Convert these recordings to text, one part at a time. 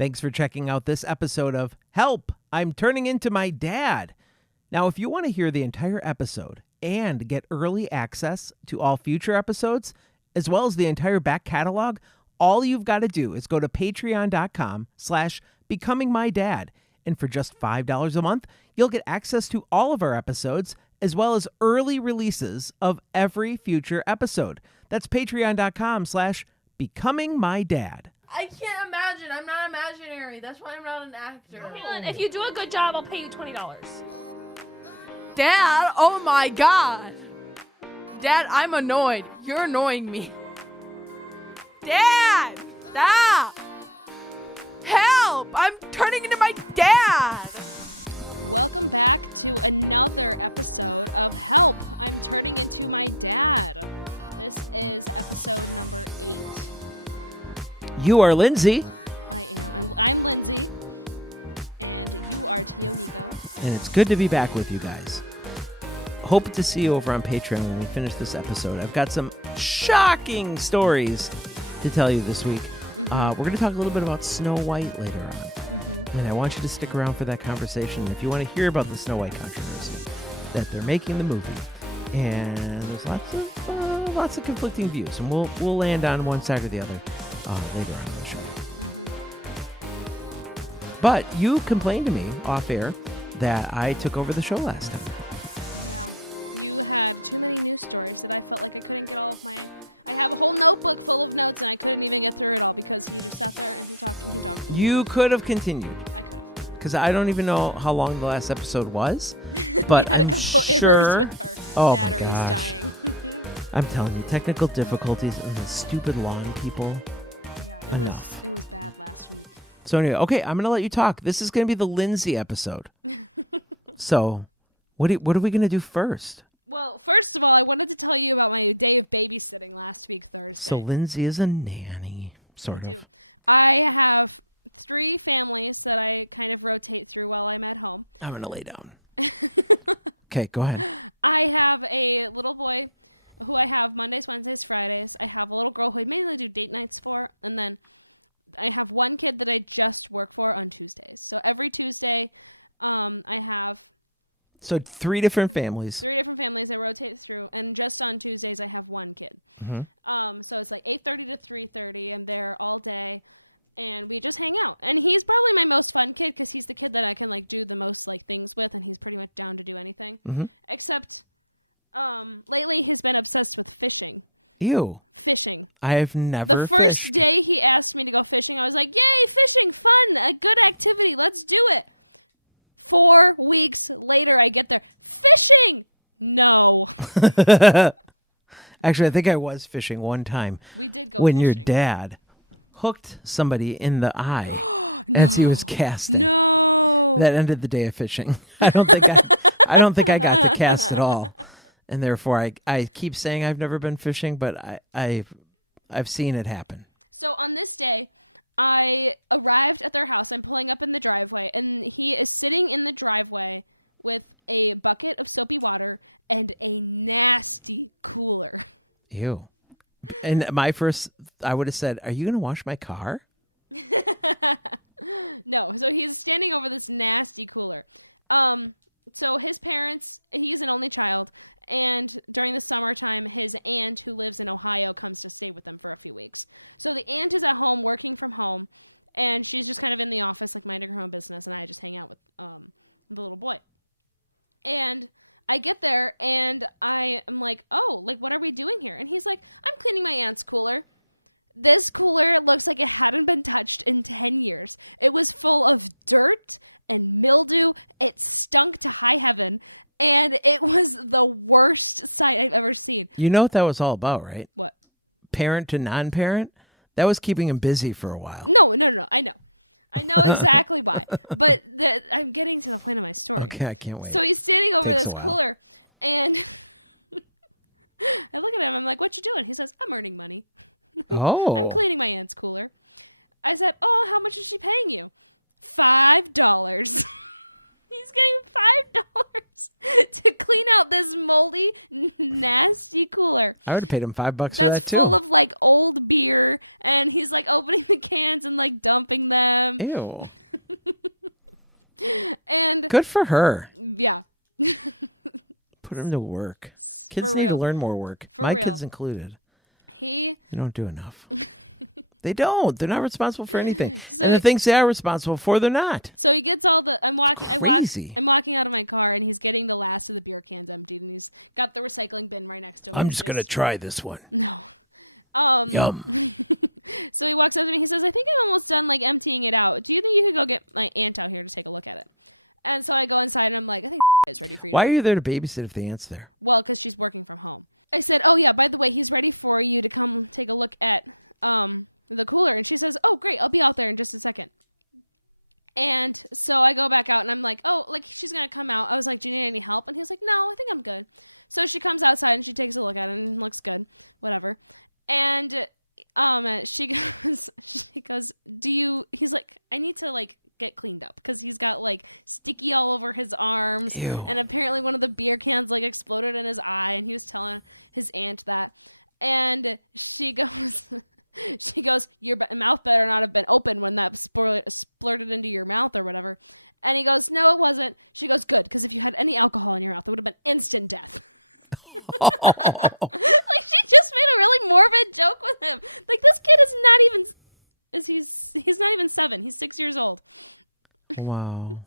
Thanks for checking out this episode of Help, I'm Turning Into My Dad. Now, if you want to hear the entire episode and get early access to all future episodes, as well as the entire back catalog, all you've got to do is go to patreon.com/becomingmydad. And for just $5 a month, you'll get access to all of our episodes, as well as early releases of every future episode. That's patreon.com/becomingmydad. I can't imagine. I'm not imaginary. That's why I'm not an actor. If you do a good job, I'll pay you $20. Dad, oh my God. Dad, I'm annoyed. You're annoying me. Dad, stop. Help, I'm turning into my dad. You are Lindsay. And it's good to be back with you guys. Hope to see you over on Patreon when we finish this episode. I've got some shocking stories to tell you this week. We're going to talk a little bit about Snow White later on. And I want you to stick around for that conversation. If you want to hear about the Snow White controversy, that they're making the movie. And there's lots of conflicting views. And we'll land on one side or the other later on in the show. But you complained to me off air that I took over the show last time. You could have continued, because I don't even know how long the last episode was, but I'm sure. Oh my gosh. I'm telling you, technical difficulties and the stupid lawn people. Enough. So anyway, okay, I'm going to let you talk. This is going to be the Lindsay episode. So, what are we going to do first? Well, first of all, I wanted to tell you about my day of babysitting last week. So Lindsay is a nanny, sort of. I have 3 families that I kind of rotate through while I'm at home. I'm going to lay down. Okay, go ahead. I have a little boy who I have Mondays, Wednesdays, Fridays. I have a little girl who I mainly do date nights for, and then I have one kid that I just work for on Tuesdays. So every Tuesday, I have... So 3 different families. 3 different families I rotate through, and just on Tuesdays I have one kid. Mm-hmm. So it's like 8:30 to 3:30, and they're all day, and we just hang out. And he's probably my most fun kid because he's the kid that I can like do the most like things with, and he's pretty much down to do anything. Mm-hmm. Except, lately he's been obsessed with fishing. Ew. Fishing. I've never fished. Today he asked me to go fishing. I was like, "Yay, fishing's fun! A good activity. Let's do it." 4 weeks later, I get there. Fishing? No. Actually, I think I was fishing one time when your dad hooked somebody in the eye as he was casting. That ended the day of fishing. I don't think I got to cast at all, and therefore I keep saying I've never been fishing, but I've seen it happen. So on this day, I arrived at their house. I'm pulling up in the driveway, and he is sitting in the driveway with a bucket of soapy water and a nasty cooler. Ew. And I would have said, "Are you going to wash my car?" No, so he was standing over this nasty cooler. So his parents, he's an only child, and during the summertime, his aunt, who lives in Ohio, comes to stay with him for a few weeks. So the aunt is at home working from home, and she's just kind of in the office like minding her own business, and I just hang out little boy. And I get there, and I'm like, "Oh, like what are we doing here?" And he's like, "I'm cleaning my aunt's cooler." This cooler looks like it hadn't been touched in 10 years. It was full of dirt and mildew. It stunk to high heaven. And it was the worst sight I've ever seen. You know what that was all about, right? What? Parent to non-parent? That was keeping him busy for a while. No, I know. I know exactly but yeah, I'm getting to the story. Okay, I can't wait. So he's standing over Takes a this while. cooler, and I'm looking at him, I'm like, "What you doing?" He says, "I'm earning money." Oh. Cleaning my aunt's cooler. I said, "Oh, how much is she paying you?" $5. He's getting $5 to clean out this moldy, nasty cooler. I would have paid him $5 for that too. Like old beer, and he's like opening the cans and like dumping that out of Ew. Good for her. Yeah. Put him to work. Kids need to learn more work. My kids included. They don't do enough. They don't. They're not responsible for anything. And the things they are responsible for, they're not. So he gets all the. It's crazy. I'm walking out of my car and he's getting the last of the beer can empty. He's got the recycling bin right next to him. I'm just going to try this one. Yum. So he walks over and he's like, I think you're almost done like emptying it out. Do you need to go get my aunt down here and take a look at it? And so I go inside and I'm like, Why are you there to babysit if the aunt's there? well, this is working from home. I said, oh yeah, by the way, he's ready for you to come take a look at the cooler. She says, oh great, I'll be out there in just a second. And so I go back out and I'm like, oh, like she's gonna come out. I was like, do you need any help? And he's like, no, I think I'm good. So she comes outside and she takes a look at it and it looks good, whatever. And she goes, he's like, I need to like get cleaned up because he's got like sticky all over his arm. Ew. And apparently one of the beer cans like exploded in his eye and he was telling his aunt that. And she goes, your mouth there might have been open when you splurted into your mouth or whatever. And he goes, no, it wasn't. She goes, good, because if you had any alcohol in your mouth, it would have been instant death. Oh. Just made a really morbid joke with him. Like, this kid is not even, he's not even 7. He's 6 years old. Wow.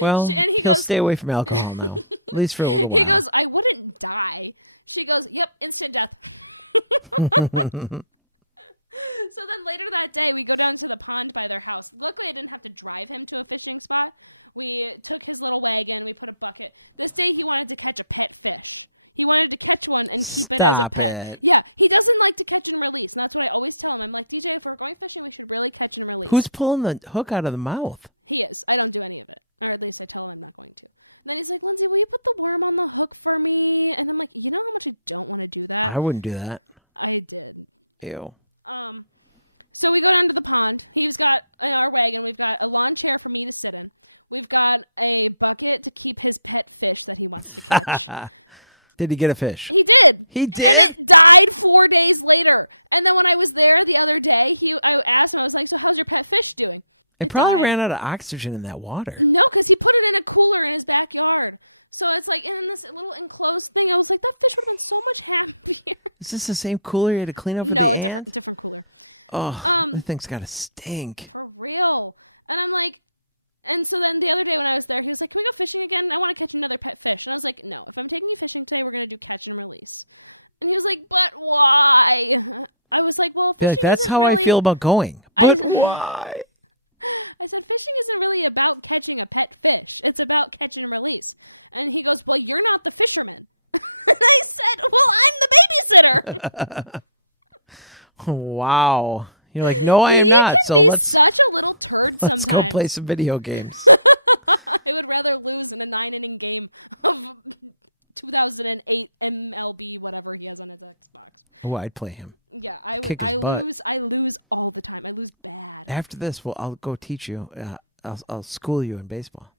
Well, he'll stay away from alcohol now, at least for a little while. I wouldn't die. She goes, yep, instant death. So then later that day, we go down to the pond by their house. Luckily, I didn't have to drive him to a fishing spot. We took his little wagon and we put a bucket. This day, he wanted to catch a pet fish. He wanted to catch one. Stop it. Yeah, he doesn't like to catch and release. That's what I always tell him. Like, DJ, for one question, we can really catch and release. Who's pulling the hook out of the mouth? Yes, I don't do any of it. Or at least I tell him not to. But he's like, Lindsay, will you put the worm on the hook for me? And I'm like, you know what? I don't want to do that. I wouldn't do that. I did. Ew. So we go down to the pond. We've got, in our wagon, we've got a lawn chair for me to sit in. We've got a bucket to keep his pet fish that he wants. Did he get a fish? He did. He did? Died 4 days later. And then when I was there the other day, he asked, I was like, so how's your pet fish doing? It probably ran out of oxygen in that water. No, because he put it in a cooler in his backyard. So it's like in this little enclosed thing. I was like, that fish is so much happy. Is this the same cooler you had to clean up for the ant? Oh, that thing's got to stink. For real. And I'm like, and so then the other day when I was there, he was like, can we go fishing again? I want to catch another pet fish. And I was like, no, if I'm taking fishing today, we're going to do catch and release. And he was like, but why? I was like, well, Be like, that's how I feel about going. But why? I said, fishing isn't really about catching a pet fish. It's about catch and release. And he goes, well, you're not the fisherman. And I said, well, I'm the babysitter. Wow. You're like, no, I am not. So let's go play some video games. I would rather lose the 9-inning game of 2008 MLB, whatever he has on his Xbox. Oh, I'd play him. Yeah, Kick his butt. I lose all the time. I lose bad. After this, I'll go teach you. I'll school you in baseball.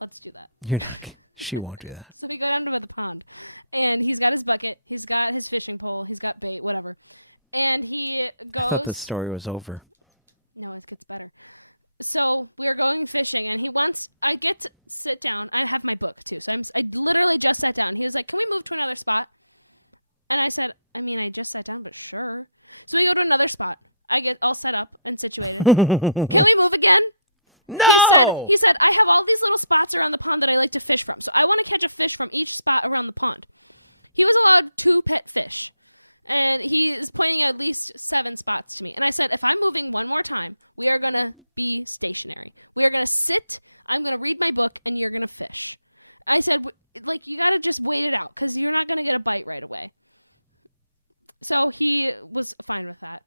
Let's do that. You're not. She won't do that. So we go into the pond, and he's got his bucket, he's got his fishing pole, he's got bait, whatever. And he I thought the story was over. No, it gets better. So we're going fishing, and he wants, I get to sit down, I have my book too, so I literally just sat down. He was like, can we move to another spot? And I said, I mean, I just sat down, but sure. So we go to another spot. I'll sit up and sit down. Can we move again? No! He said, I have all these little spots around the pond that I like to fish from, so I want to take a fish from each spot around the pond. He was only 2 pet fish, and he was pointing at least 7 spots to me. And I said, if I'm moving one more time, they're going to be stationary. They're going to sit, I'm going to read my book, and you're going to fish. And I said, like, you got to just wait it out, because you're not going to get a bite right away. So he was fine with that.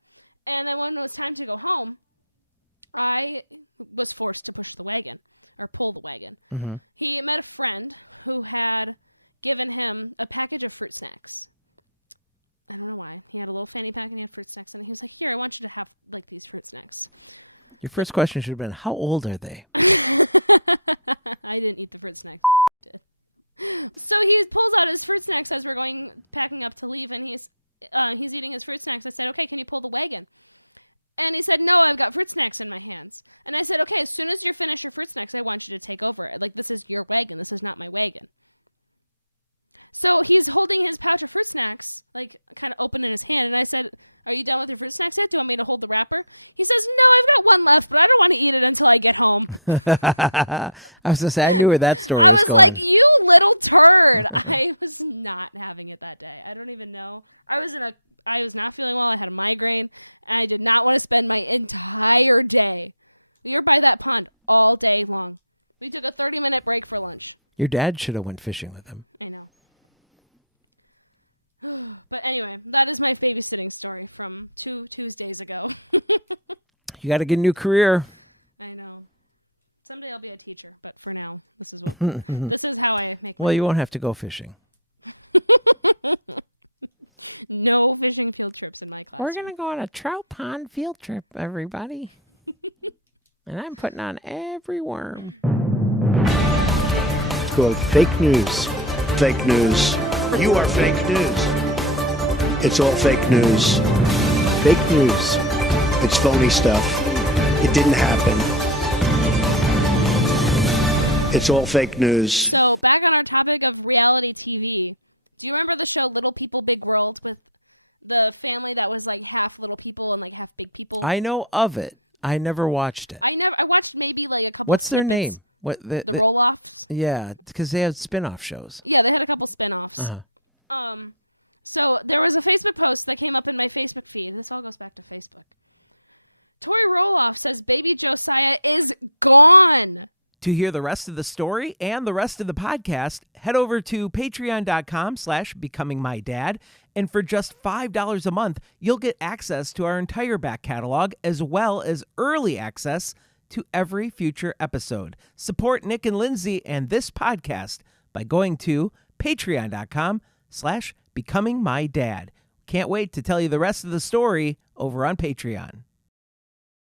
And then when it was time to go home, I was forced to push the wagon, or pull the wagon. Mm-hmm. He met a friend who had given him a package of fruit snacks. I don't know why. He had a little tiny package of fruit snacks, and he said, here, I want you to have like these fruit snacks. Your first question should have been, how old are they? I didn't eat the fruit snacks. So he pulls out his fruit snacks as we're packing up to leave, and he's eating his fruit snacks and said, okay, can you pull the wagon? And he said, no, I've got fruit snacks in my hands. And I said, okay, as soon as you're finished your first max, I want you to take over. Like, this is your wagon. This is not my wagon. So he's holding his pad of first max, like, kind of opening his hand. And I said, are you done with your first max? Do you want me to hold the wrapper? He says, no, I've got one left, but I don't want to eat it until I get home. I was going to say, I knew where that story was going. Like, you little turd. I was not having it that day. I don't even know. I was not feeling well. I had a migraine, and I did not want to spend my entire day. We were by that pond all day long. We took a 30-minute break for lunch. Your dad should have went fishing with him. But anyway, that is my babysitting story from 2 Tuesdays ago. You got to get a new career. I know. Someday I'll be a teacher, but for now, this is how I Well, you won't have to go fishing. no fishing field trips in my time. We're going to go on a trout pond field trip, everybody. And I'm putting on every worm. It's called fake news. Fake news. You are fake news. It's all fake news. Fake news. It's phony stuff. It didn't happen. It's all fake news. Back on the topic of reality TV, do you remember the show Little People, Big World? The family that was like half little people and like half big people. I know of it. I never watched it. I watched maybe like a couple. What's their name? What the Lola. Yeah, because they have spin-off shows. Yeah, they have a couple spin-offs. Uh-huh. So there was a Facebook post that came up in my Facebook feed, and it's almost back to Facebook. Tori Roloff says baby Josiah is gone. To hear the rest of the story and the rest of the podcast, head over to patreon.com/becomingmydad. And for just $5 a month, you'll get access to our entire back catalog as well as early access to every future episode. Support Nick and Lindsay and this podcast by going to patreon.com/becomingmydad. Can't wait to tell you the rest of the story over on Patreon.